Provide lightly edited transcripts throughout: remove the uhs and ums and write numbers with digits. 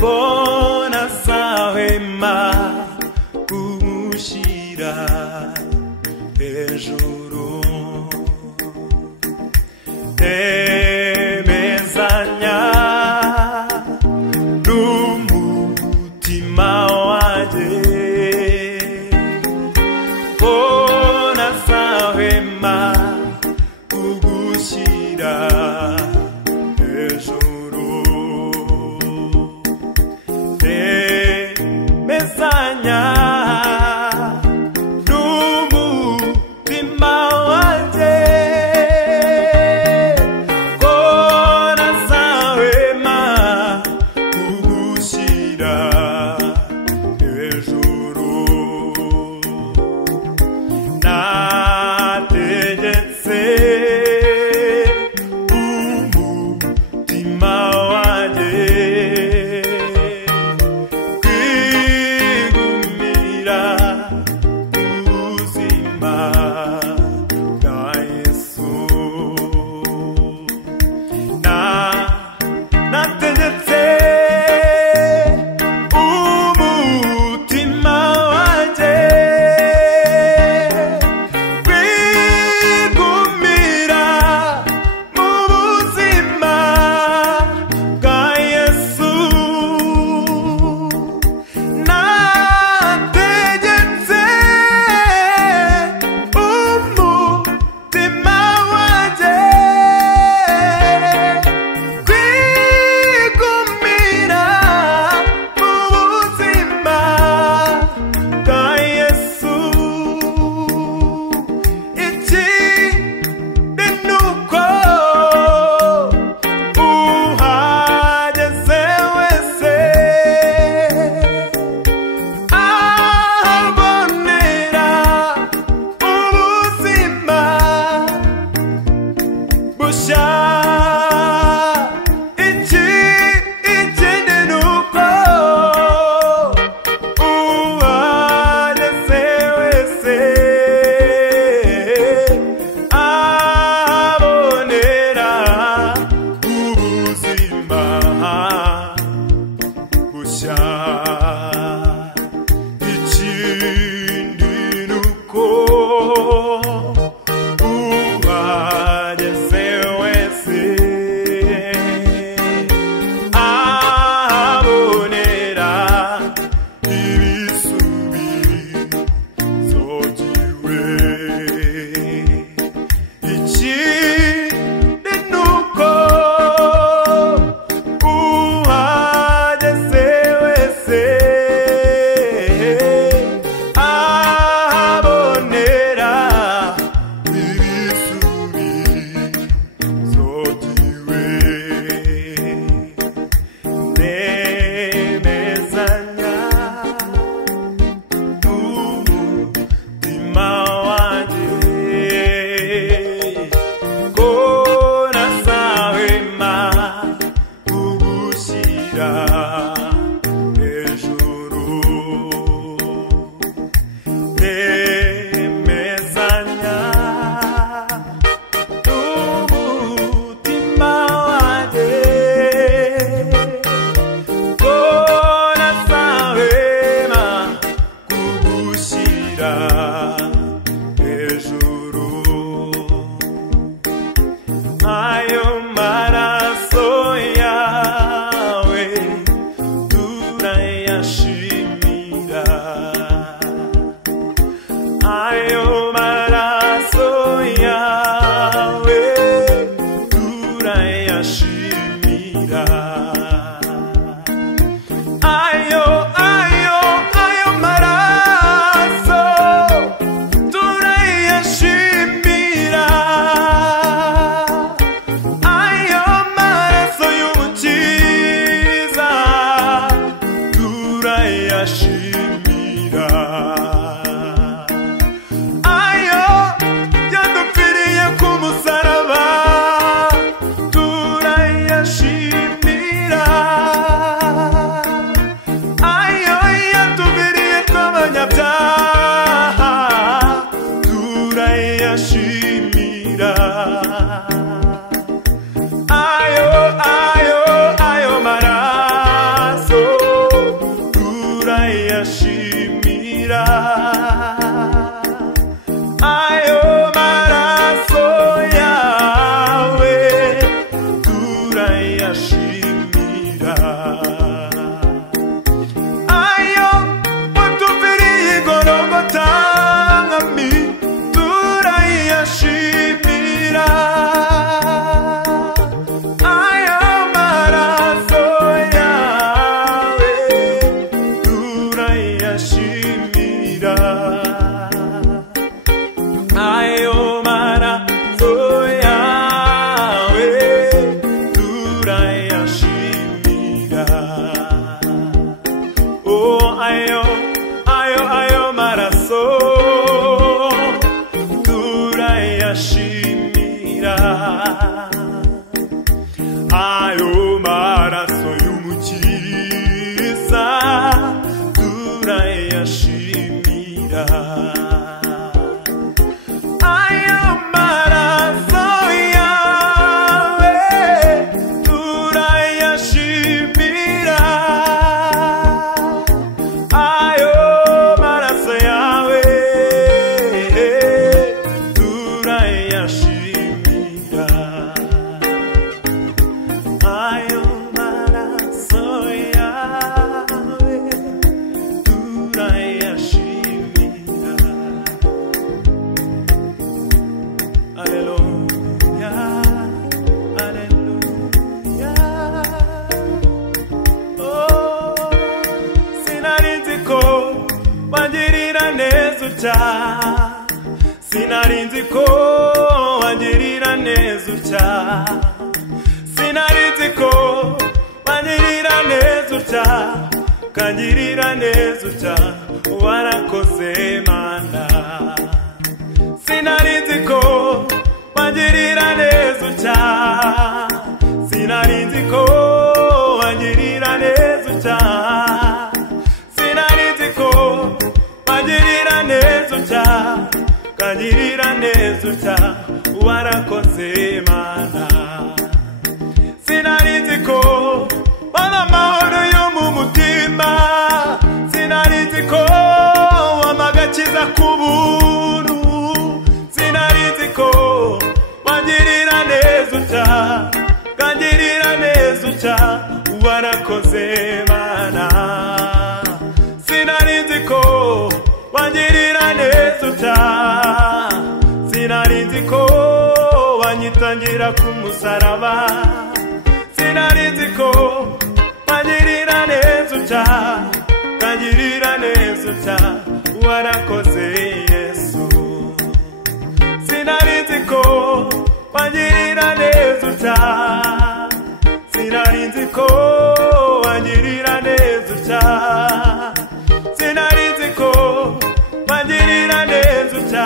bona sahema kumushira hejuru temezanya n'umutima wanjye bona sahema kugushyira hejuru temezanya n'umutima wanjye bona sahema kugushyira hejuru nategetse umutima wanjye kwigumira ubuzima bwa Yesu nategetse umutima wanjye kwigumira mu buzima bwa Yesu nategetse umutima wanjye kwigumira mu buzima bwa Yesu ikindi nuko uhageze wese abonera ubuzima bushya ikindi nuko uhageze wese abonera ubuzima bushya ikindi nuko uhageze wese abonera ibisubizo byiwe ikindi nuko uhageze wese abonera ibisubizo byiwe nemezanya n'umutima wanjye ko ntazahwema kugushyira hejuru nemezanya n'umutima wanjye ko ntazahwema kugushyira hejuru ayo maraso yawe turayashimira ayo maraso yawe turayashimira ayo maraso turayashimira ayo maraso y'umukiza turayashimira ayo yadupfiriye ku musaraba turayashimira turayashimira. Ayo watuviriye i Golgotha mwami turayashimira. Ayo maraso yawe turayashimira. Ayo maraso yawe turayashimira. Oh, ayo maraso turayashimira. Ayo maraso y'umukiza turayashimira. Ayo maraso yawe turayashimira. Ayo maraso yawe turayashimira. Ayo maraso yawe turayashimira. Hallelujah, hallelujah. Oh, sinarinzi ko wangirira neza utya. Sinarinzi ko wangirira neza utya. Sinarinzi ko wangirira neza utya. Kangirira neza utya. Warakoze Mana. Sinarinzi ko wangirira neza utya. Sinarinzi ko wangirira neza utya. Sinarinzi ko wangirira neza utya. Kangirira neza utya. Warakoze Mana. Sinarinzi ko wana amahoro yo mu mutima. Sinarinzi ko wamagakiza k'ubuntu. Sinarinzi ko wangirira neza utya. Kangirira neza utya. Warakoze Mana. Sinarinzi ko wangirira neza utya. Sinarinzi ko wanyitangira ku musaraba. Sinarinzi ko wangirira neza utya. Kangirira neza utya. Warakoze Yesu. Sinarinzi ko wangirira neza utya. Sinarinzi ko wangirira neza utya. Sinarinzi ko wangirira neza utya.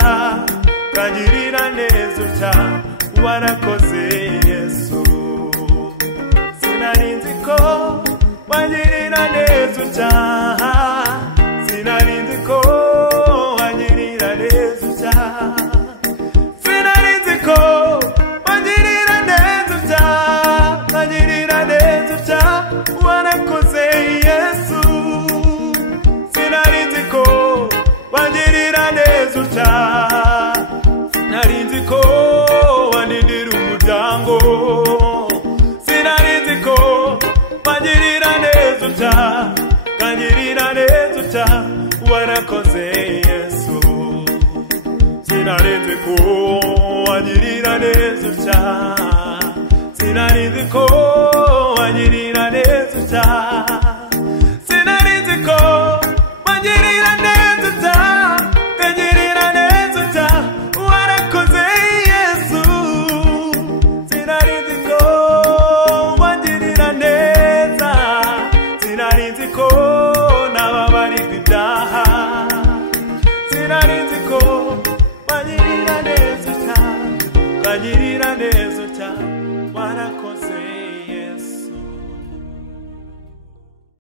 Kangirira neza utya. Warakoze Yesu. Sinarinzi ko wangirira neza utya. Sinarinzi ko wangirira neza utya. Sinarinzi ko wangirira neza utya. Kangirira neza utya. Warakoze Yesu. Sinarinzi ko wangirira neza utya. Sinarinzi ko wandindira umuryango. Sinarinzi ko wangirira neza utya. Kangirira neza utya. Warakoze Yesu. Sinarinzi ko wangirira neza utya. Sinarinzi ko wangirira neza utya. Sinarinzi ko wangirira neza utya. Kangirira neza utya. Warakoze Yesu. Sinarinzi ko wangirira neza. Sinarinzi ko nababarirwa ibyaha. Sinarinzi ko